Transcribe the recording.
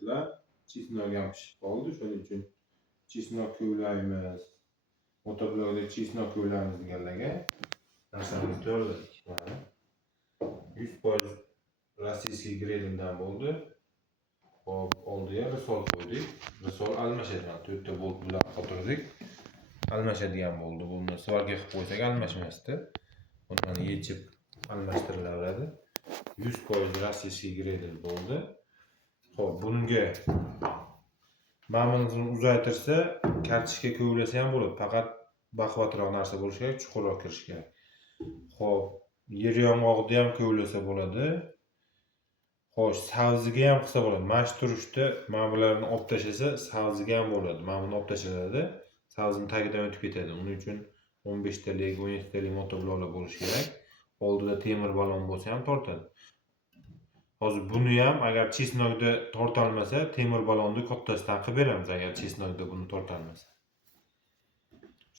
o'tlar. Chesnok ham pishib qoldi. Shuning uchun chesnok ko'vlaymiz. Motoblokda chesnok ko'vlaymiz deganlarga narsamizni tayyorladik. Mana 100% rossiyskiy grelingdan bo'ldi. Hop, oldiga risol qo'ydik. Risol almashadigan 4 ta bolt bilan qo'ydik. Almashadigan bo'ldi. Buni svarka qilib qo'ysak almashmasdi. Buni yechib almashtirilaveradi. 100% rossiyskiy greling bo'ldi. Xo'p, bunga ma'nosi uzaytirsa, kartoshka ko'vlasa ham bo'ladi. Faqat baquvvatroq narsa bo'lishi kerak, chuqurroq kirish kerak. Xo'p, yer yong'oqni ham ko'vlasa bo'ladi. Xo'sh, sabziga ham qilsa bo'ladi. Mana shu turishda mana bularni olib tashlasa, sabziga ham bo'ladi. Mana buni olib tashlanadi. Sabzini tagidan o'tib ketadi. Uning uchun 15 talik, 17 talik motobloklar bo'lishi kerak. Oldida temir balon bo'lsa ham tortadi. Hozir buni ham agar chesnokda torta olmasa, temir balonni kattasidan qilib beramiz agar chesnokda buni torta olmasa.